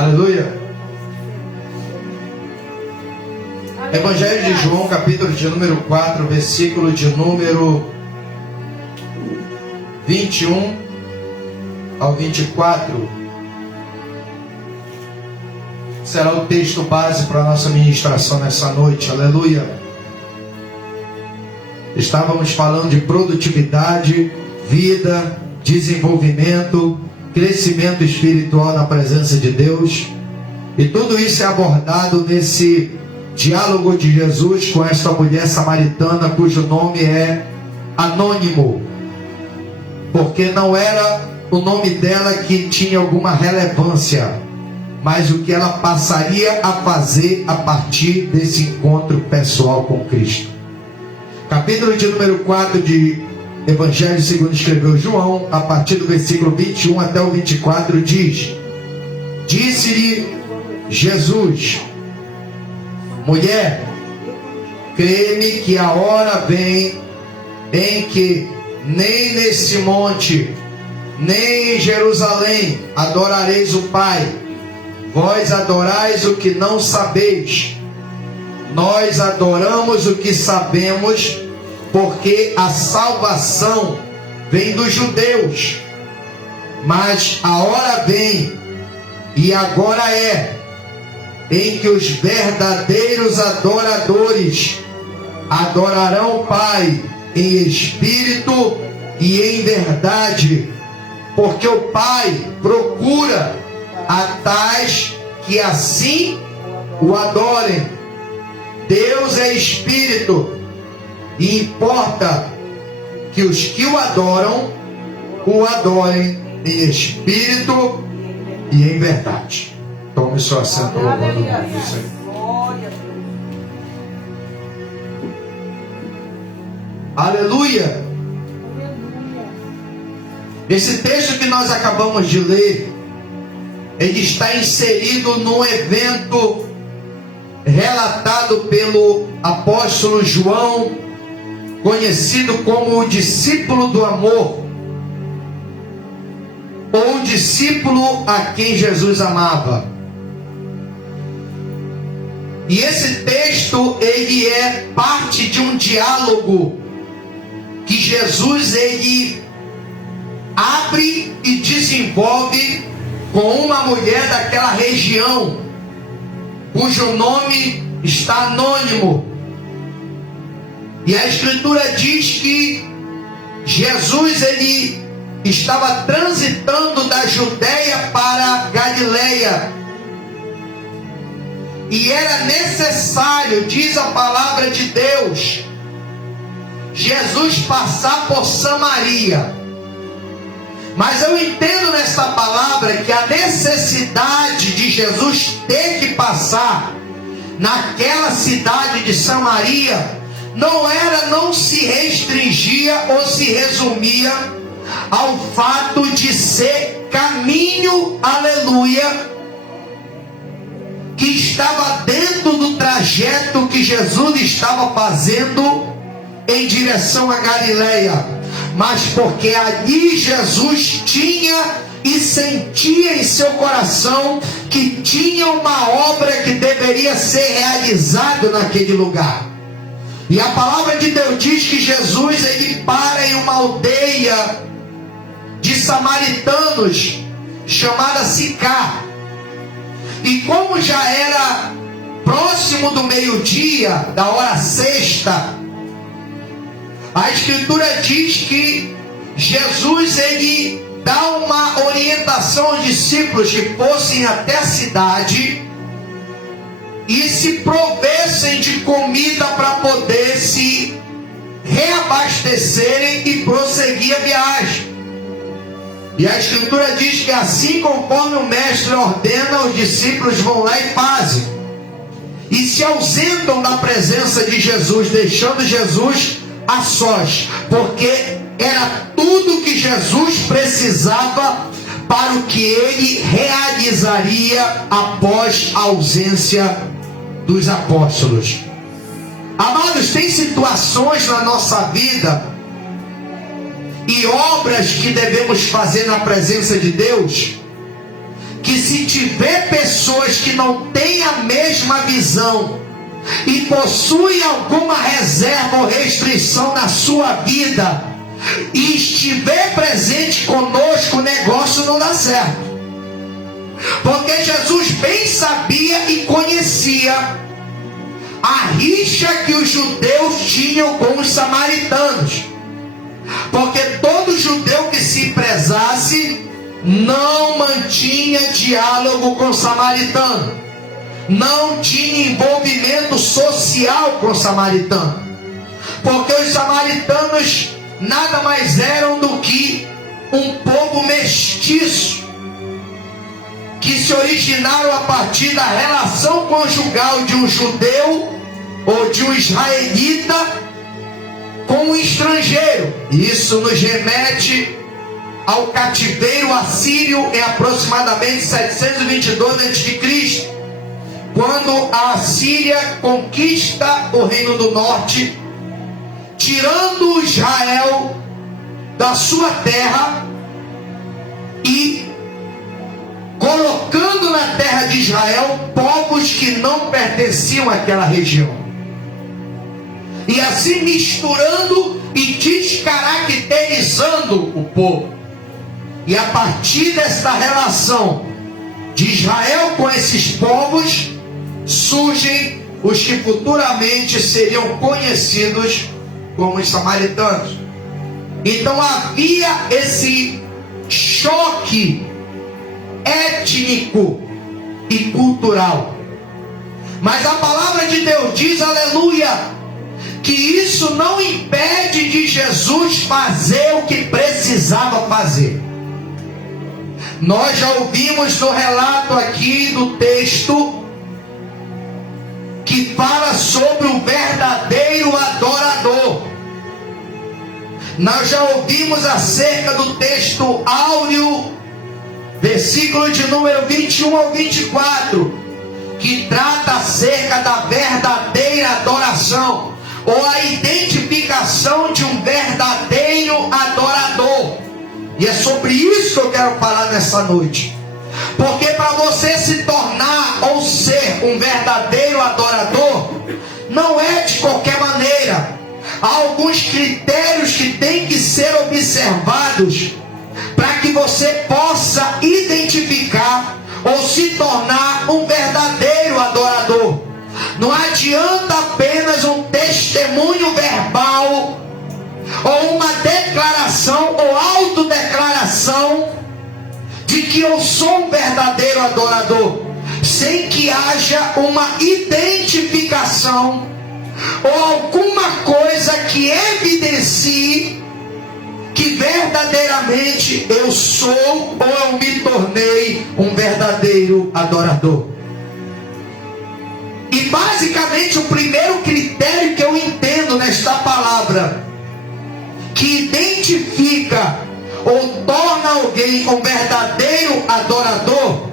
Aleluia. Evangelho de João, capítulo de número 4, versículo de número 21 ao 24. Será o texto base para a nossa ministração nessa noite. Aleluia. Estávamos falando de produtividade, vida, desenvolvimento, crescimento espiritual na presença de Deus. E tudo isso é abordado nesse diálogo de Jesus com esta mulher samaritana, cujo nome é anônimo, porque não era o nome dela que tinha alguma relevância, mas o que ela passaria a fazer a partir desse encontro pessoal com Cristo. Capítulo de número 4 de Evangelho segundo escreveu João, a partir do versículo 21 até o 24, diz: Disse-lhe Jesus: Mulher, crê-me que a hora vem em que nem nesse monte, nem em Jerusalém adorareis o Pai. Vós adorais o que não sabeis. Nós adoramos o que sabemos, porque a salvação vem dos judeus. Mas a hora vem, e agora é, em que os verdadeiros adoradores adorarão o Pai em espírito e em verdade, porque o Pai procura a tais que assim o adorem. Deus é espírito, e importa que os que o adorem em espírito e em verdade. Tome seu assento, louvando o nome do Senhor. Aleluia. Esse texto que nós acabamos de ler, ele está inserido num evento relatado pelo apóstolo João, conhecido como o discípulo do amor, ou o discípulo a quem Jesus amava. E esse texto, ele é parte de um diálogo que Jesus, ele abre e desenvolve com uma mulher daquela região, cujo nome está anônimo. E a Escritura diz que Jesus, ele estava transitando da Judeia para Galileia, e era necessário, diz a palavra de Deus, Jesus passar por Samaria. Mas eu entendo nessa palavra que a necessidade de Jesus ter que passar naquela cidade de Samaria não se restringia ou se resumia ao fato de ser caminho, aleluia, que estava dentro do trajeto que Jesus estava fazendo em direção a Galileia, mas porque ali Jesus tinha e sentia em seu coração que tinha uma obra que deveria ser realizada naquele lugar. E a palavra de Deus diz que Jesus, ele para em uma aldeia de samaritanos chamada Sicar. E como já era próximo do meio-dia, da hora sexta, a Escritura diz que Jesus, ele dá uma orientação aos discípulos que fossem até a cidade e se provessem de comida para poder se reabastecerem e prosseguir a viagem. E a Escritura diz que assim conforme o mestre ordena, os discípulos vão lá e fazem. E se ausentam da presença de Jesus, deixando Jesus a sós, porque era tudo que Jesus precisava para o que ele realizaria após a ausência dos apóstolos. Amados, tem situações na nossa vida e obras que devemos fazer na presença de Deus, que que se tiver pessoas que não têm a mesma visão e possuem alguma reserva ou restrição na sua vida e estiver presente conosco, o negócio não dá certo. Porque Jesus bem sabia e conhecia a rixa que os judeus tinham com os samaritanos. Porque todo judeu que se prezasse não mantinha diálogo com o samaritano, não tinha envolvimento social com o samaritano, porque os samaritanos nada mais eram do que um povo mestiço, que se originaram a partir da relação conjugal de um judeu ou de um israelita com um estrangeiro. Isso nos remete ao cativeiro assírio em aproximadamente 722 a.C., quando a Assíria conquista o Reino do Norte, tirando Israel da sua terra e colocando na terra de Israel povos que não pertenciam àquela região, e assim misturando e descaracterizando o povo. E a partir desta relação de Israel com esses povos, surgem os que futuramente seriam conhecidos como os samaritanos. Então havia esse choque étnico e cultural. Mas a palavra de Deus diz, aleluia, que isso não impede de Jesus fazer o que precisava fazer. Nós já ouvimos no relato aqui do texto que fala sobre o verdadeiro adorador. Nós já ouvimos acerca do texto áureo, versículo de número 21 ao 24, que trata acerca da verdadeira adoração, ou a identificação de um verdadeiro adorador. E é sobre isso que eu quero falar nessa noite. Porque para você se tornar ou ser um verdadeiro adorador, não é de qualquer maneira. Há alguns critérios que têm que ser observados para que você possa identificar ou se tornar um verdadeiro adorador. Não adianta apenas um testemunho verbal, ou uma declaração ou autodeclaração de que eu sou um verdadeiro adorador, sem que haja uma identificação ou alguma coisa que evidencie que verdadeiramente eu sou ou eu me tornei um verdadeiro adorador. E basicamente o primeiro critério que eu entendo nesta palavra, que identifica ou torna alguém um verdadeiro adorador,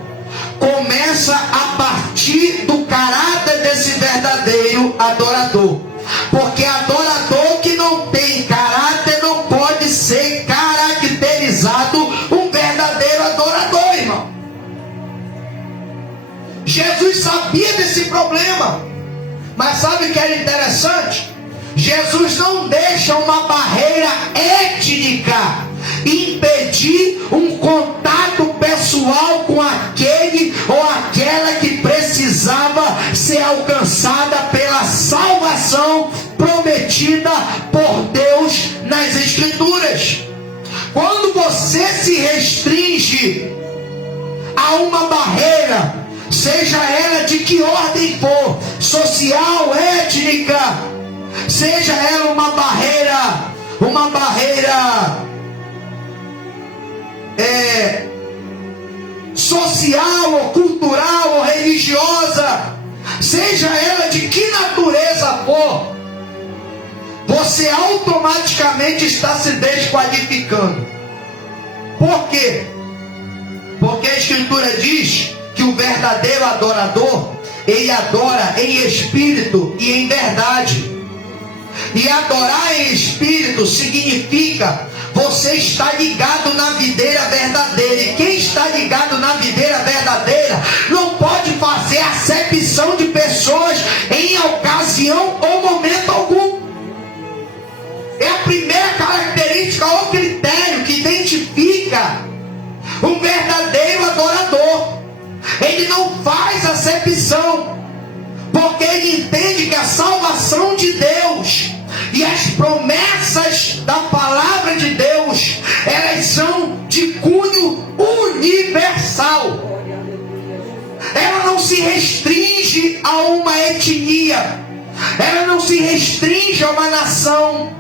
começa a partir do caráter desse verdadeiro adorador. Porque adorador que não tem caráter não pode ser caracterizado um verdadeiro adorador, irmão. Jesus sabia desse problema, mas sabe o que era interessante? Jesus não deixa uma barreira étnica impedir um contato pessoal com aquele ou aquela que precisava ser alcançada pela salvação prometida por Deus nas Escrituras. Quando você se restringe a uma barreira, seja ela de que ordem for, social, étnica, seja ela uma barreira social ou cultural ou religiosa, seja ela de que natureza for, você automaticamente está se desqualificando. Por quê? Porque a Escritura diz que o verdadeiro adorador, ele adora em espírito e em verdade. E adorar em espírito significa você está ligado na videira verdadeira. E quem está ligado na videira verdadeira eleição, porque ele entende que a salvação de Deus e as promessas da palavra de Deus, elas são de cunho universal. Ela não se restringe a uma etnia, ela não se restringe a uma nação,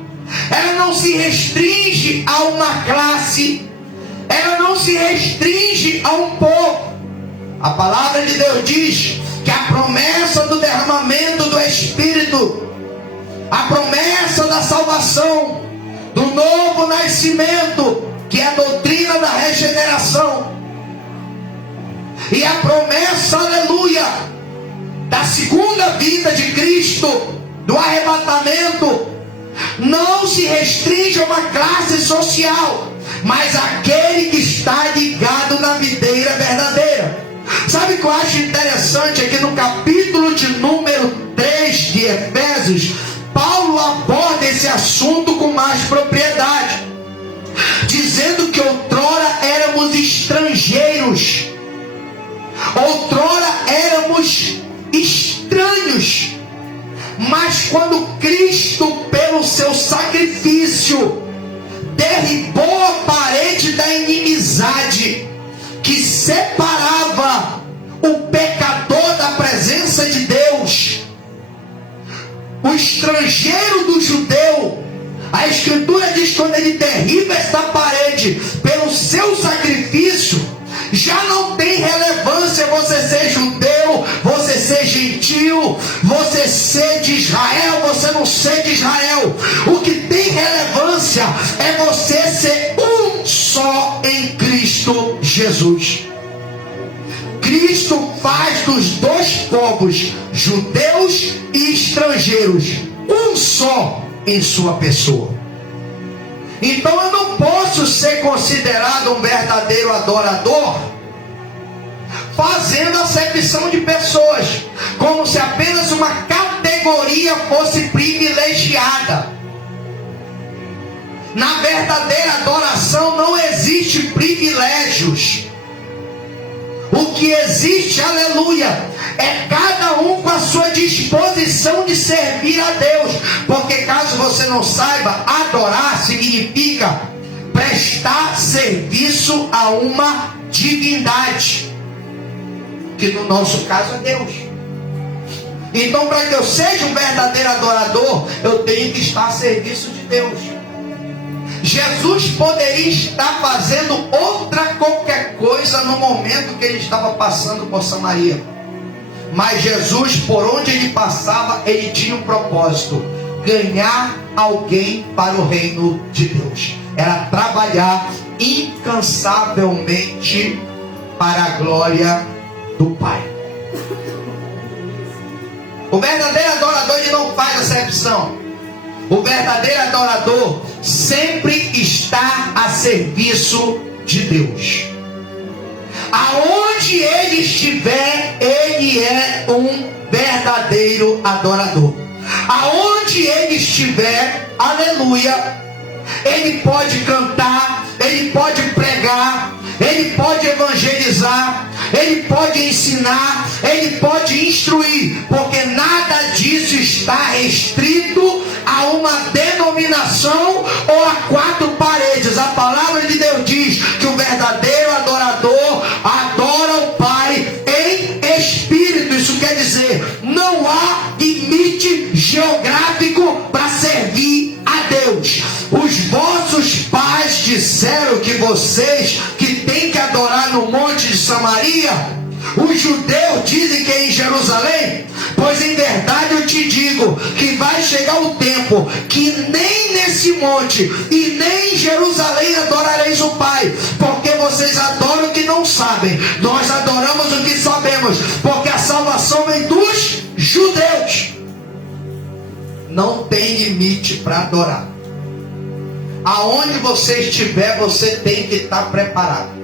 ela não se restringe a uma classe, ela não se restringe a um povo. A palavra de Deus diz que a promessa do derramamento do Espírito, a promessa da salvação, do novo nascimento, que é a doutrina da regeneração, e a promessa, aleluia, da segunda vinda de Cristo, do arrebatamento, não se restringe a uma classe social, mas aquele que está ligado na videira verdadeira. Sabe o que eu acho interessante aqui no capítulo de número 3 de Efésios? Paulo aborda esse assunto com mais propriedade, dizendo que outrora éramos estrangeiros, outrora éramos estranhos, mas quando Cristo, pelo seu sacrifício, derribou a parede da inimizade que separava o pecador da presença de Deus, o estrangeiro do judeu, a Escritura diz que quando ele derriba esta parede pelo seu sacrifício, já não tem relevância você ser judeu, você ser gentil, você ser de Israel, você não ser de Israel. O que tem relevância é você ser um só em Cristo Jesus. Cristo faz dos dois povos, judeus e estrangeiros, um só em sua pessoa. Então eu não posso ser considerado um verdadeiro adorador fazendo acepção de pessoas, como se apenas uma categoria fosse privilegiada. Na verdadeira adoração não existe privilégios. O que existe, aleluia, é cada um com a sua disposição de servir a Deus. Porque caso você não saiba, adorar significa prestar serviço a uma divindade, que no nosso caso é Deus. Então, para que eu seja um verdadeiro adorador, eu tenho que estar a serviço de Deus. Jesus poderia estar fazendo outra qualquer coisa no momento que ele estava passando por Samaria, mas Jesus, por onde ele passava, ele tinha um propósito: ganhar alguém para o reino de Deus. Era trabalhar incansavelmente para a glória do Pai. O verdadeiro adorador, ele não faz acepção. O verdadeiro adorador sempre está a serviço de Deus. Aonde ele estiver, ele é um verdadeiro adorador. Aonde ele estiver, aleluia, ele pode cantar, ele pode pregar, ele pode evangelizar, ele pode ensinar, ele pode instruir, porque nada disso está restrito a uma denominação ou a quatro paredes. A palavra de Deus diz que o verdadeiro adorador adora o Pai em espírito. Isso quer dizer, não há limite geográfico para servir a Deus. Os vossos pais disseram que vocês que têm que adorar no monte de Samaria, os judeus dizem que é em Jerusalém. Pois em verdade eu te digo que vai chegar o tempo que nem nesse monte e nem em Jerusalém adorareis o Pai, porque vocês adoram o que não sabem. Nós adoramos o que sabemos, porque a salvação vem dos judeus. Não tem limite para adorar. Aonde você estiver, você tem que estar preparado.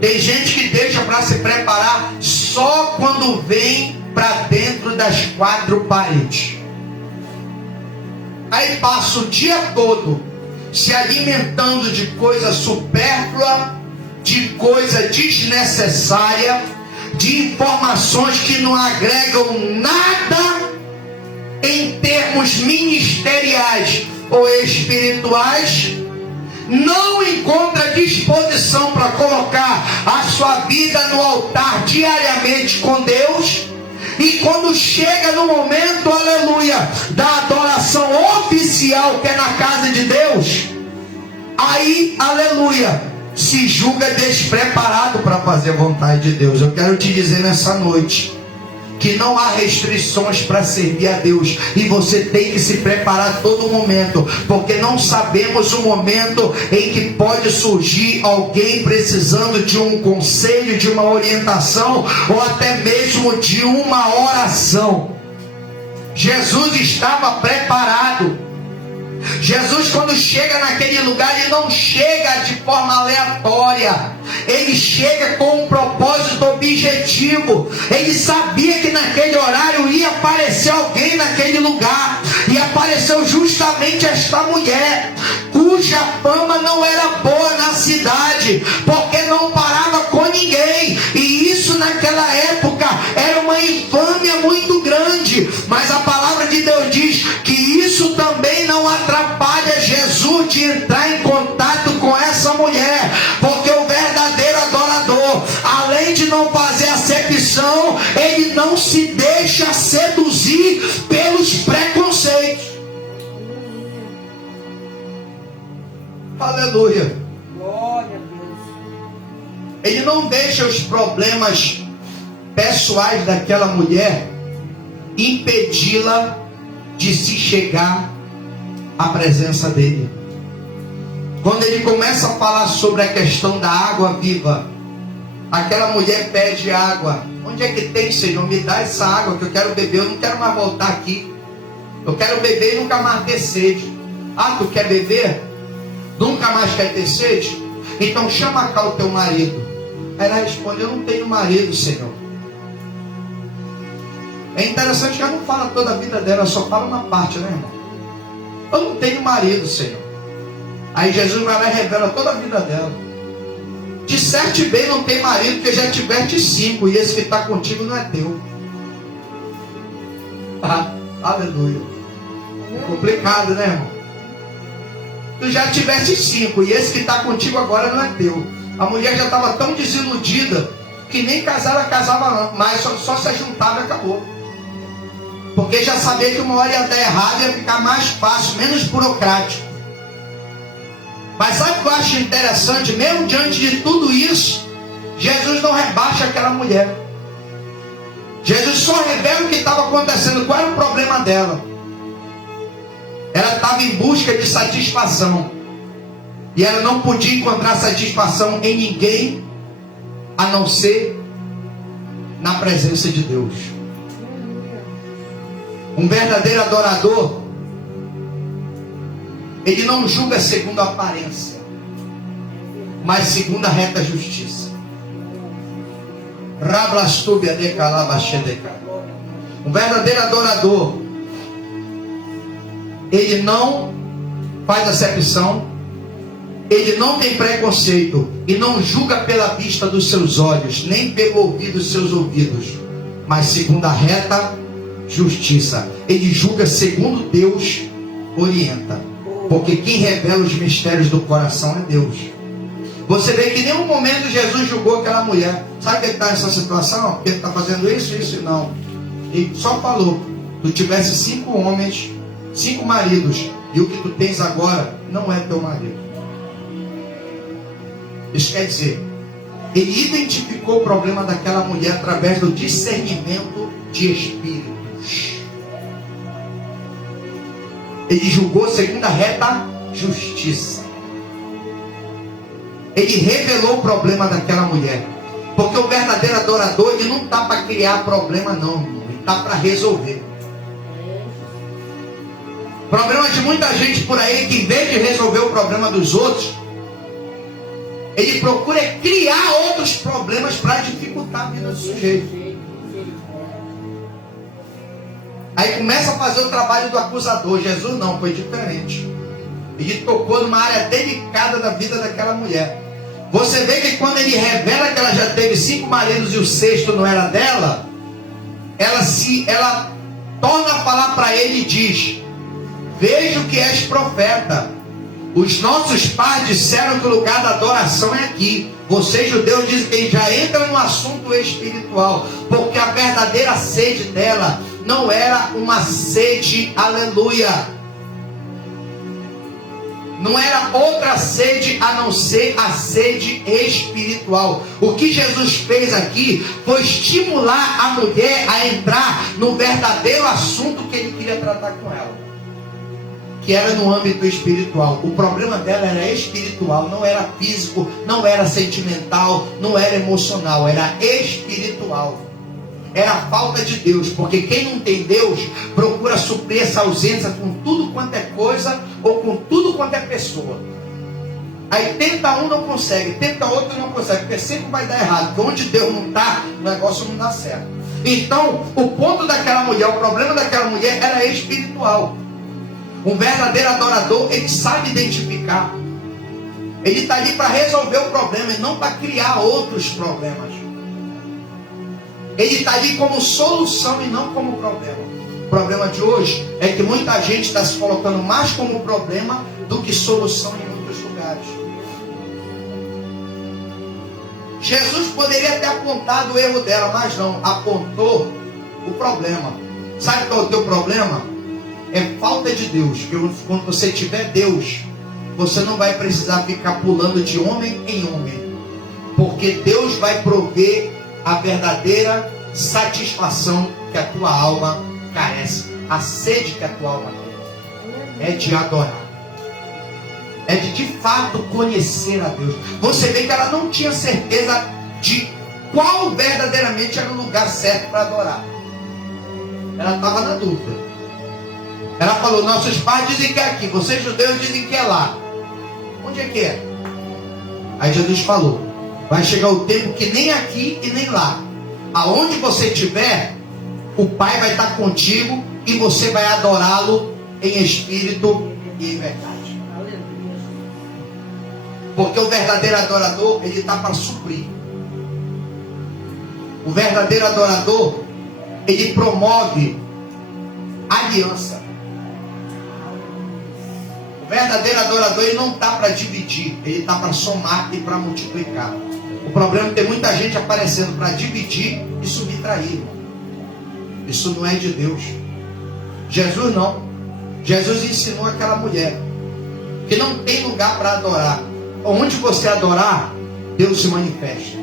Tem gente que deixa para se preparar só quando vem para dentro das quatro paredes. Aí passa o dia todo se alimentando de coisa supérflua, de coisa desnecessária, de informações que não agregam nada em termos ministeriais ou espirituais, não encontra disposição para colocar a sua vida no altar diariamente com Deus, e quando chega no momento, aleluia, da adoração oficial, que é na casa de Deus, aí, aleluia, se julga despreparado para fazer a vontade de Deus. Eu quero te dizer nessa noite que não há restrições para servir a Deus, e você tem que se preparar a todo momento, porque não sabemos o momento em que pode surgir alguém precisando de um conselho, de uma orientação, ou até mesmo de uma oração. Jesus estava preparado. Jesus, quando chega naquele lugar, ele não chega de forma aleatória, ele chega com um propósito objetivo. Ele sabia que naquele horário ia aparecer alguém naquele lugar, e apareceu justamente esta mulher, cuja fama não era boa na cidade, porque não parava com ninguém, e isso naquela época era uma infâmia muito grande. Mas a palavra de Deus diz que isso também não atrapalha Jesus de entrar em contato com essa mulher, porque o verdadeiro adorador, além de não fazer acepção, ele não se deixa seduzir pelos preconceitos. Aleluia. Glória a Deus. Ele não deixa os problemas pessoais daquela mulher impedi-la de se chegar à presença dele. Quando ele começa a falar sobre a questão da água viva, aquela mulher pede água. Onde é que tem, Senhor? Me dá essa água que eu quero beber. Eu não quero mais voltar aqui. Eu quero beber e nunca mais ter sede. Ah, tu quer beber? Nunca mais quer ter sede? Então chama cá o teu marido. Aí ela responde: eu não tenho marido, Senhor. É interessante que ela não fala toda a vida dela, só fala uma parte, né, irmão? Eu não tenho marido, Senhor. Aí Jesus vai lá e revela toda a vida dela. Disserte bem, não tem marido, porque já tiveste 5, e esse que está contigo não é teu. Ah, aleluia. Complicado, né, irmão? Tu já tiveste 5, e esse que está contigo agora não é teu. A mulher já estava tão desiludida que nem casar ela casava mais, só se juntava e acabou. Porque já sabia que uma hora ia dar errado, ia ficar mais fácil, menos burocrático. Mas sabe o que eu acho interessante? Mesmo diante de tudo isso, Jesus não rebaixa aquela mulher. Jesus só revela o que estava acontecendo. Qual era o problema dela? Ela estava em busca de satisfação, e ela não podia encontrar satisfação em ninguém, a não ser na presença de Deus. Um verdadeiro adorador, ele não julga segundo a aparência, mas segundo a reta justiça. Um verdadeiro adorador, ele não faz acepção, ele não tem preconceito, e não julga pela vista dos seus olhos, nem pelo ouvido dos seus ouvidos, mas segundo a reta justiça. Ele julga segundo Deus orienta, porque quem revela os mistérios do coração é Deus. Você vê que em nenhum momento Jesus julgou aquela mulher. Sabe que ele está nessa situação? Porque ele está fazendo isso, isso e não. Ele só falou: tu tivesse 5 homens, 5 maridos, e o que tu tens agora não é teu marido. Isso quer dizer, ele identificou o problema daquela mulher através do discernimento de espíritos. Ele julgou segundo a reta justiça. Ele revelou o problema daquela mulher. Porque o verdadeiro adorador, ele não está para criar problema não, ele está para resolver. Problema de muita gente por aí, que em vez de resolver o problema dos outros, ele procura criar outros problemas para dificultar a vida do sujeito. Aí começa a fazer o trabalho do acusador. Jesus não, foi diferente. Ele tocou numa área delicada da vida daquela mulher. Você vê que quando ele revela que ela já tem teve 5 maridos e o sexto não era dela, ela torna a falar para ele e diz: vejo que és profeta. Os nossos pais disseram que o lugar da adoração é aqui. Vocês, judeus, dizem que já entra no assunto espiritual, porque a verdadeira sede dela não era uma sede, aleluia, não era outra sede a não ser a sede espiritual. O que Jesus fez aqui foi estimular a mulher a entrar no verdadeiro assunto que ele queria tratar com ela, que era no âmbito espiritual. O problema dela era espiritual, não era físico, não era sentimental, não era emocional, era espiritual. Era a falta de Deus, porque quem não tem Deus procura suprir essa ausência com tudo quanto é coisa ou com tudo quanto é pessoa. Aí tenta um, não consegue, tenta outro, não consegue, porque sempre vai dar errado, porque onde Deus não está, o negócio não dá certo. Então, o ponto daquela mulher, o problema daquela mulher era espiritual. Um verdadeiro adorador, ele sabe identificar. Ele está ali para resolver o problema e não para criar outros problemas. Ele está ali como solução e não como problema. O problema de hoje é que muita gente está se colocando mais como problema do que solução em muitos lugares. Jesus poderia ter apontado o erro dela, mas não, apontou o problema. Sabe qual é o teu problema? É falta de Deus. Porque quando você tiver Deus, você não vai precisar ficar pulando de homem em homem, porque Deus vai prover a verdadeira satisfação que a tua alma carece. A sede que a tua alma tem é de adorar, é de fato conhecer a Deus. Você vê que ela não tinha certeza de qual verdadeiramente era o lugar certo para adorar. Ela estava na dúvida. Ela falou: nossos pais dizem que é aqui, vocês judeus dizem que é lá. Onde é que é? Aí Jesus falou: vai chegar o tempo que nem aqui e nem lá. Aonde você estiver, o Pai vai estar contigo e você vai adorá-lo em espírito e em verdade. Porque o verdadeiro adorador, ele está para suprir. O verdadeiro adorador, ele promove aliança. O verdadeiro adorador, ele não está para dividir, ele está para somar e para multiplicar. O problema é que tem muita gente aparecendo para dividir e subtrair, irmão. Isso não é de Deus. Jesus não. Jesus ensinou aquela mulher que não tem lugar para adorar. Onde você adorar, Deus se manifesta.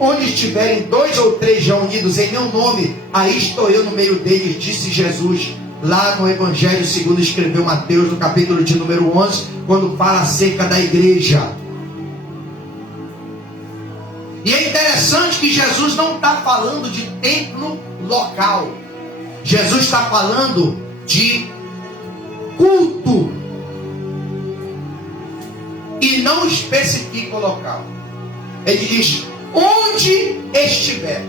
Onde estiverem 2 ou 3 reunidos em meu nome, aí estou eu no meio deles, disse Jesus. Lá no Evangelho segundo escreveu Mateus, no capítulo de número 11, quando fala acerca da igreja. E é interessante que Jesus não está falando de templo local. Jesus está falando de culto. E não especifica o local. Ele diz: onde estiver.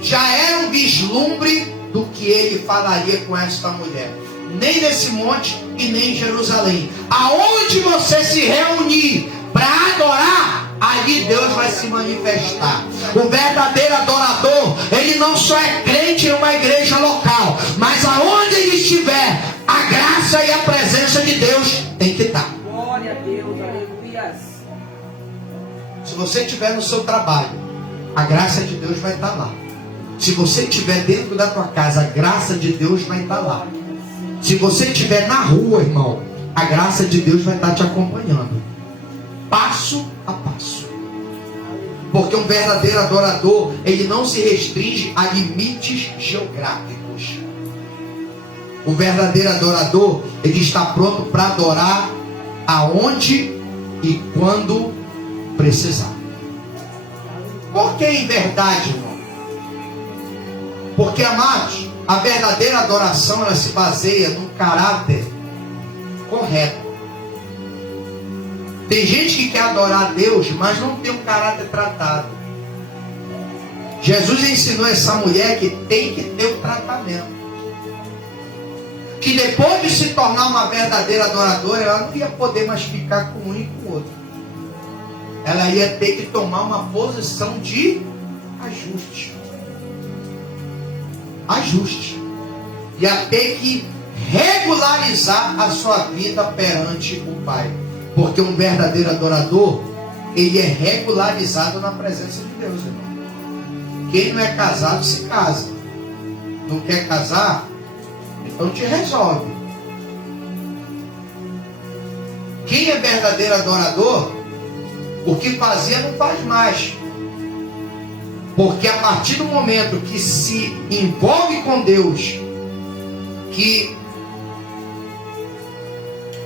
Já era um vislumbre do que ele falaria com esta mulher. Nem nesse monte e nem em Jerusalém. Aonde você se reunir para adorar, ali Deus vai se manifestar. O verdadeiro adorador, ele não só é crente em uma igreja local, mas aonde ele estiver, a graça e a presença de Deus tem que estar. Glória a Deus, aleluia. Se você estiver no seu trabalho, a graça de Deus vai estar lá. Se você estiver dentro da tua casa, a graça de Deus vai estar lá. Se você estiver na rua, irmão, a graça de Deus vai estar te acompanhando, passo a passo. Porque um verdadeiro adorador, ele não se restringe a limites geográficos. O verdadeiro adorador, ele está pronto para adorar aonde e quando precisar. Por que em verdade, irmão? Porque, amados, a verdadeira adoração, ela se baseia num caráter correto. Tem gente que quer adorar a Deus, mas não tem um caráter tratado. Jesus ensinou essa mulher que tem que ter um tratamento. Que depois de se tornar uma verdadeira adoradora, ela não ia poder mais ficar com um e com o outro. Ela ia ter que tomar uma posição de ajuste. Ajuste. E a ter que regularizar a sua vida perante o Pai. Porque um verdadeiro adorador, ele é regularizado na presença de Deus, irmão. Quem não é casado, se casa. Não quer casar? Então te resolve. Quem é verdadeiro adorador, o que fazia não faz mais. Porque a partir do momento que se envolve com Deus, que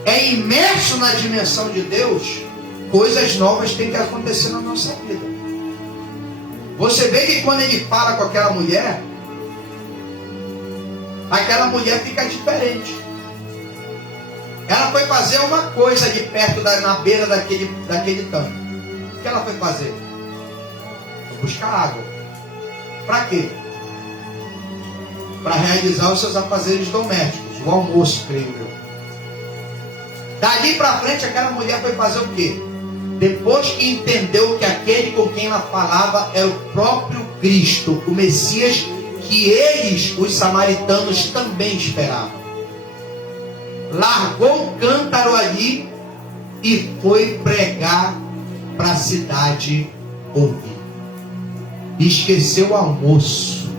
é imerso na dimensão de Deus, coisas novas têm que acontecer na nossa vida. Você vê que quando ele fala com aquela mulher fica diferente. Ela foi fazer uma coisa ali perto, na beira daquele tanque. O que ela foi fazer? Foi buscar água. Para quê? Para realizar os seus afazeres domésticos, o almoço, creio eu. Dali para frente, aquela mulher foi fazer o quê? Depois que entendeu que aquele com quem ela falava é o próprio Cristo, o Messias, que eles, os samaritanos, também esperavam. Largou o cântaro ali e foi pregar para a cidade ouvir. Esqueceu o almoço.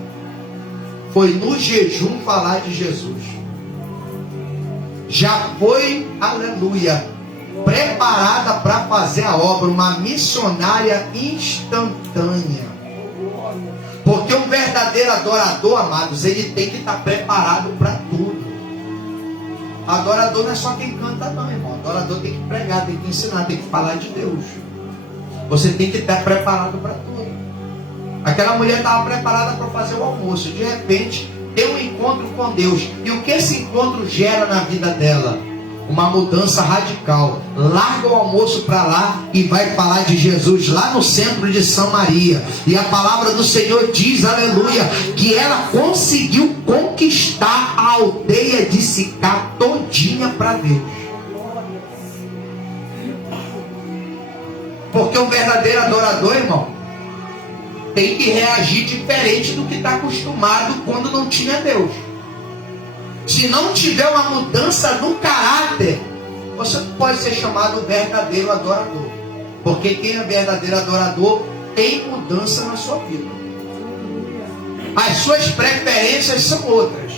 Foi no jejum falar de Jesus. Já foi, aleluia, preparada para fazer a obra, uma missionária instantânea. Porque um verdadeiro adorador, amados, ele tem que estar preparado para tudo. Adorador não é só quem canta não, irmão. Adorador tem que pregar, tem que ensinar, tem que falar de Deus. Você tem que estar preparado para tudo. Aquela mulher estava preparada para fazer o almoço. De repente, tem um encontro com Deus. E o que esse encontro gera na vida dela? Uma mudança radical. Larga o almoço para lá e vai falar de Jesus lá no centro de Samaria. E a palavra do Senhor diz, aleluia, que ela conseguiu conquistar a aldeia de Sicá todinha para Deus. Porque um verdadeiro adorador, irmão, tem que reagir diferente do que está acostumado quando não tinha Deus. Se não tiver uma mudança no caráter, você não pode ser chamado verdadeiro adorador. Porque quem é verdadeiro adorador tem mudança na sua vida. As suas preferências são outras.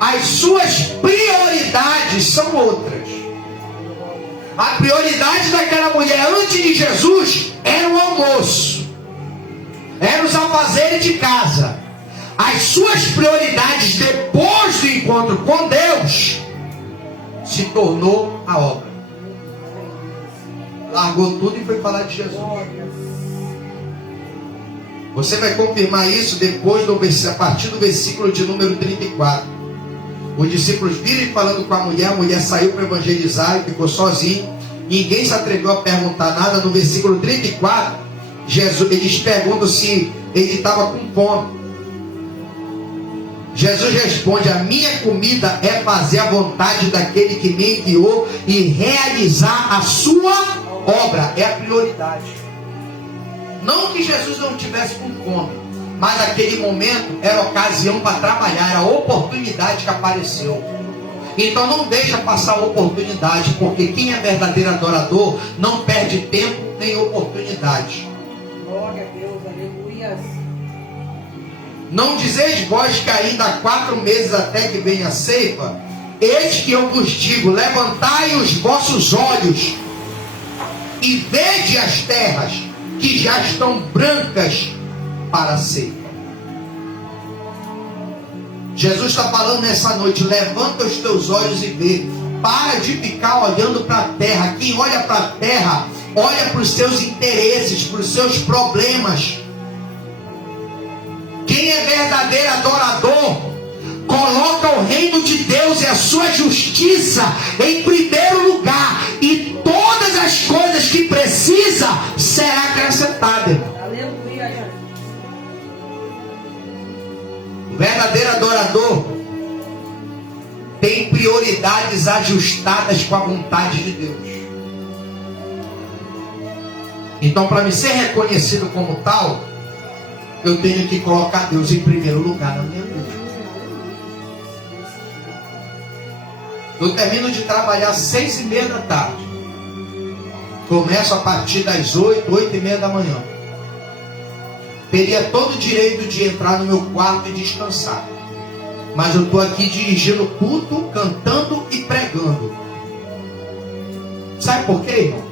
As suas prioridades são outras. A prioridade daquela mulher antes de Jesus era o almoço, eram os afazeres de casa. As suas prioridades depois do encontro com Deus se tornou a obra. Largou tudo e foi falar de Jesus. Você vai confirmar isso depois a partir do versículo de número 34. Os discípulos viram falando com a mulher saiu para evangelizar e ficou sozinho. Ninguém se atreveu a perguntar nada. No versículo 34, eles perguntam se ele estava com fome. Jesus responde: a minha comida é fazer a vontade daquele que me enviou e realizar a sua obra. É a prioridade. Não que Jesus não tivesse com fome, mas naquele momento era ocasião para trabalhar, era a oportunidade que apareceu. Então não deixa passar a oportunidade, porque quem é verdadeiro adorador não perde tempo nem oportunidade. Glória a Deus, aleluia. Não dizeis vós que ainda há 4 meses até que venha a ceifa? Eis que eu vos digo: levantai os vossos olhos e vede as terras que já estão brancas para a ceifa. Jesus está falando nessa noite: levanta os teus olhos e vê. Para de ficar olhando para a terra. Quem olha para a terra, olha para os seus interesses, para os seus problemas. Quem é verdadeiro adorador, coloca o reino de Deus e a sua justiça em primeiro lugar, e todas as coisas que precisa será acrescentada. Aleluia. O verdadeiro adorador tem prioridades ajustadas com a vontade de Deus. Então, para me ser reconhecido como tal, eu tenho que colocar Deus em primeiro lugar na minha vida. Eu termino de trabalhar às 6:30 da tarde. Começo a partir das 8:30 da manhã. Teria todo o direito de entrar no meu quarto e descansar. Mas eu estou aqui dirigindo culto, cantando e pregando. Sabe por quê, irmão?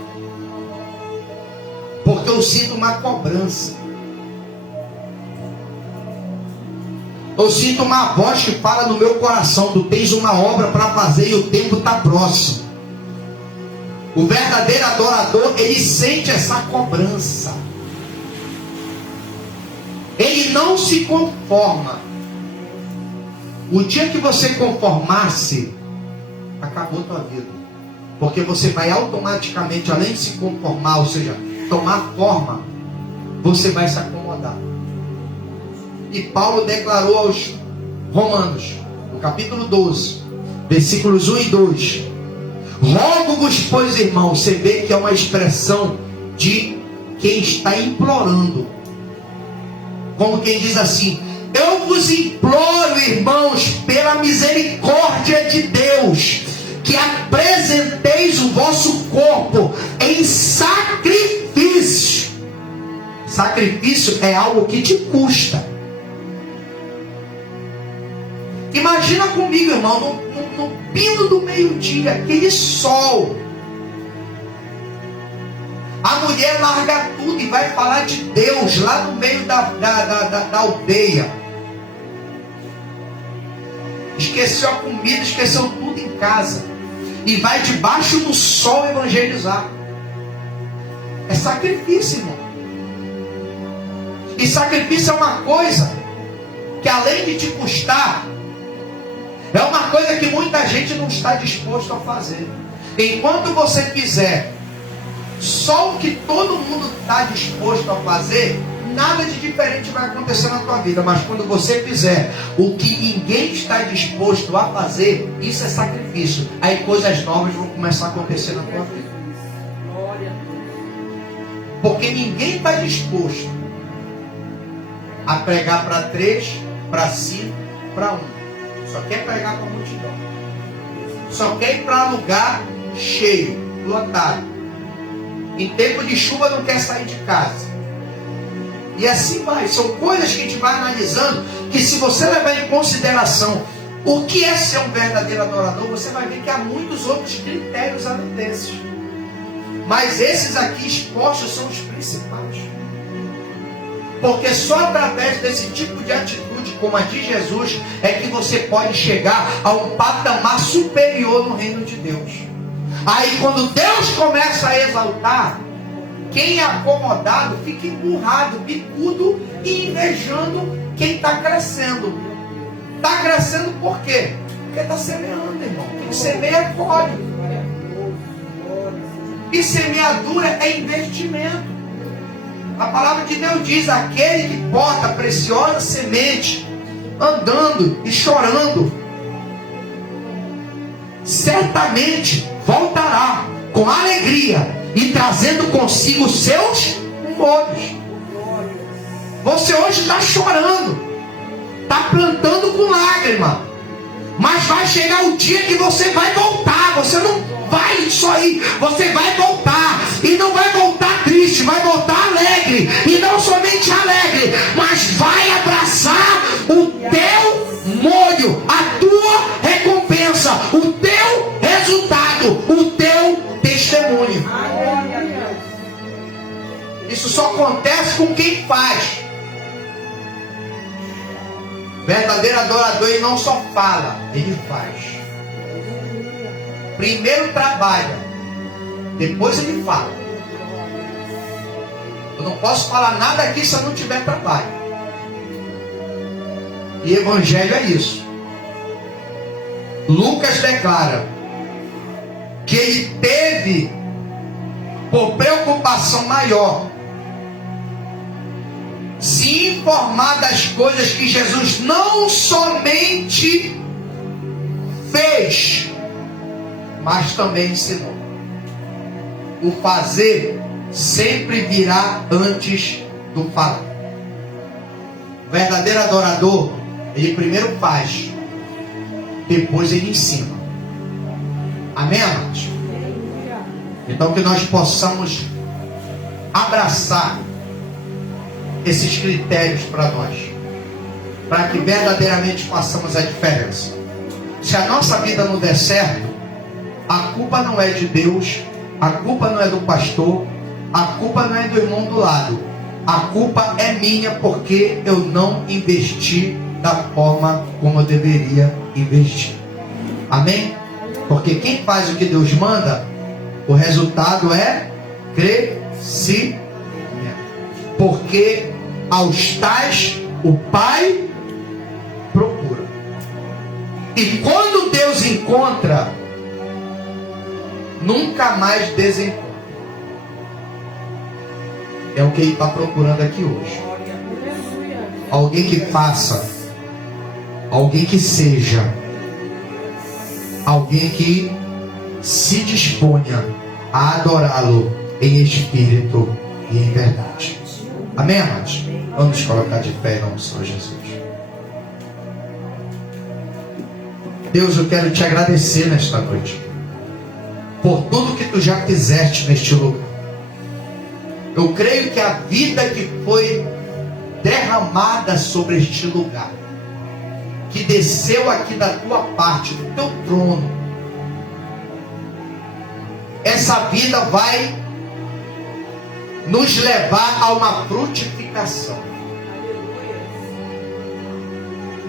Porque eu sinto uma cobrança. Eu sinto uma voz que fala no meu coração: tu tens uma obra para fazer e o tempo está próximo. O verdadeiro adorador, ele sente essa cobrança. Ele não se conforma. O dia que você conformar-se, acabou a tua vida. Porque você vai automaticamente, além de se conformar, ou seja, tomar forma, você vai se acomodar. E Paulo declarou aos Romanos, no capítulo 12, versículos 1 e 2: rogo-vos, pois, irmãos, você vê que é uma expressão de quem está implorando. Como quem diz assim: eu vos imploro, irmãos, pela misericórdia de Deus, que apresenteis o vosso corpo em sacrifício. Sacrifício é algo que te custa. Imagina comigo, irmão, no pino do meio-dia, aquele sol. A mulher larga tudo e vai falar de Deus lá no meio da aldeia. Esqueceu a comida, esqueceu tudo em casa. E vai debaixo do sol evangelizar. É sacrifício, irmão. E sacrifício é uma coisa que, além de te custar, é uma coisa que muita gente não está disposto a fazer. Enquanto você fizer só o que todo mundo está disposto a fazer, nada de diferente vai acontecer na tua vida. Mas quando você fizer o que ninguém está disposto a fazer, isso é sacrifício. Aí coisas novas vão começar a acontecer na tua vida. Porque ninguém está disposto a pregar para 3, para 5, para 1. Só quer pregar para a multidão. Só quer ir para lugar cheio, lotado. Em tempo de chuva não quer sair de casa. E assim vai. São coisas que a gente vai analisando, que se você levar em consideração o que é ser um verdadeiro adorador, você vai ver que há muitos outros critérios além desses. Mas esses aqui expostos são os principais. Porque só através desse tipo de atitude, como a de Jesus, é que você pode chegar a um patamar superior no reino de Deus. Aí quando Deus começa a exaltar, quem é acomodado fica empurrado, bicudo e invejando quem está crescendo. Está crescendo por quê? Porque está semeando, irmão. Quem semeia, colhe. E semeadura é investimento. A palavra de Deus diz: aquele que bota preciosa semente, andando e chorando, certamente voltará com alegria e trazendo consigo os seus molhos. Você hoje está chorando, está plantando com lágrima, mas vai chegar o dia que você vai voltar. Você não vai só ir, você vai voltar. E não vai voltar triste, vai voltar alegre. E não somente alegre, mas vai abraçar o teu molho, a tua recompensa, o teu resultado, o teu testemunho. Isso só acontece com quem faz. Verdadeiro adorador, ele não só fala, ele faz. Primeiro trabalha, depois ele fala. Eu não posso falar nada aqui se eu não tiver trabalho. E evangelho é isso. Lucas declara que ele teve por preocupação maior se informar das coisas que Jesus não somente fez, mas também ensinou. O fazer sempre virá antes do falar. O verdadeiro adorador, ele primeiro faz, depois ele ensina. Amém, amados? Então que nós possamos abraçar esses critérios para nós, para que verdadeiramente façamos a diferença. Se a nossa vida não der certo, a culpa não é de Deus, a culpa não é do pastor, a culpa não é do irmão do lado, a culpa é minha porque eu não investi da forma como eu deveria investir. Amém? Porque quem faz o que Deus manda, o resultado é crescimento. Porque aos tais o Pai procura. E quando Deus encontra, nunca mais desencontra. É o que Ele está procurando aqui hoje. Alguém que faça, alguém que seja, alguém que se disponha a adorá-lo em espírito e em verdade. Amém, amados? Vamos nos colocar de pé em nome do Senhor Jesus. Deus, eu quero te agradecer nesta noite por tudo que tu já fizeste neste lugar. Eu creio que a vida que foi derramada sobre este lugar, que desceu aqui da tua parte, do teu trono, essa vida vai nos levar a uma frutificação.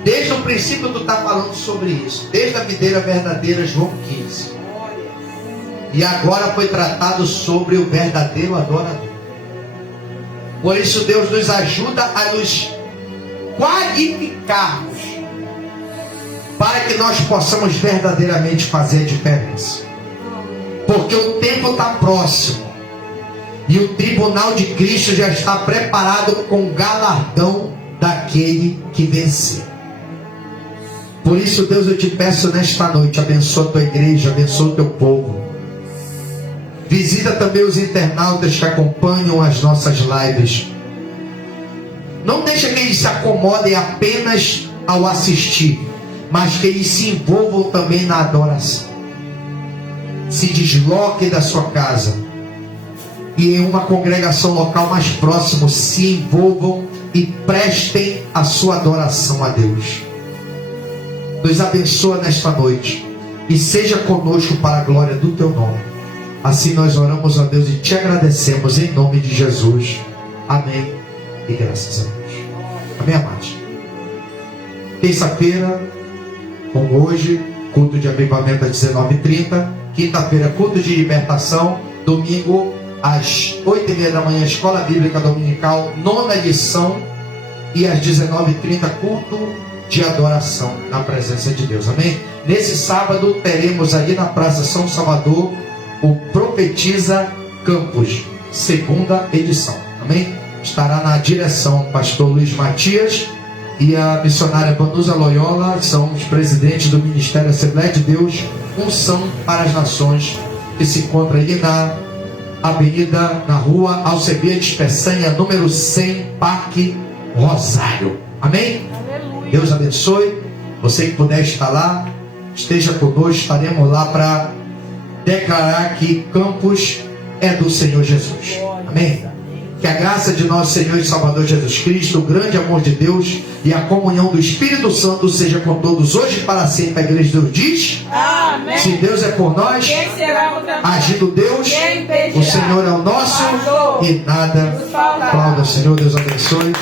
Desde o princípio tu está falando sobre isso, desde a videira verdadeira, João 15. E agora foi tratado sobre o verdadeiro adorador. Por isso Deus nos ajuda a nos qualificarmos para que nós possamos verdadeiramente fazer a diferença. Porque o tempo está próximo e o tribunal de Cristo já está preparado com o galardão daquele que venceu. Por isso, Deus, eu te peço nesta noite, abençoa a tua igreja, abençoa o teu povo. Visita também os internautas que acompanham as nossas lives. Não deixa que eles se acomodem apenas ao assistir, mas que eles se envolvam também na adoração. Se desloquem da sua casa e em uma congregação local mais próximo se envolvam e prestem a sua adoração a Deus. Nos abençoa nesta noite e seja conosco para a glória do teu nome. Assim nós oramos a Deus e te agradecemos em nome de Jesus. Amém e graças a Deus. Amém, amados? Terça-feira, como hoje, culto de avivamento às 19h30. Quinta-feira, culto de libertação. Domingo, às 8h30 da manhã, escola bíblica dominical, 9ª lição. E às 19h30, culto de adoração na presença de Deus. Amém? Nesse sábado, teremos ali na Praça São Salvador o Profetiza Campus, 2ª edição. Amém? Estará na direção o pastor Luiz Matias e a missionária Vanusa Loyola, são os presidentes do Ministério Assembleia de Deus, Unção para as Nações, que se encontra ali na avenida, na rua Alcebiades Peçanha, número 100, Parque Rosário. Amém? Aleluia. Deus abençoe. Você que puder estar lá, esteja conosco, estaremos lá para declarar que Campos é do Senhor Jesus. Amém? Que a graça de nosso Senhor e Salvador Jesus Cristo, o grande amor de Deus e a comunhão do Espírito Santo seja com todos hoje e para sempre. A igreja de Deus diz: amém. Se Deus é por nós, quem será contra nós? Agindo Deus, o Senhor é o nosso e nada falta. Senhor, Deus abençoe.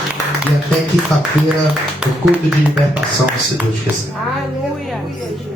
E até quinta-feira, o culto de libertação, se Deus quiser. Aleluia.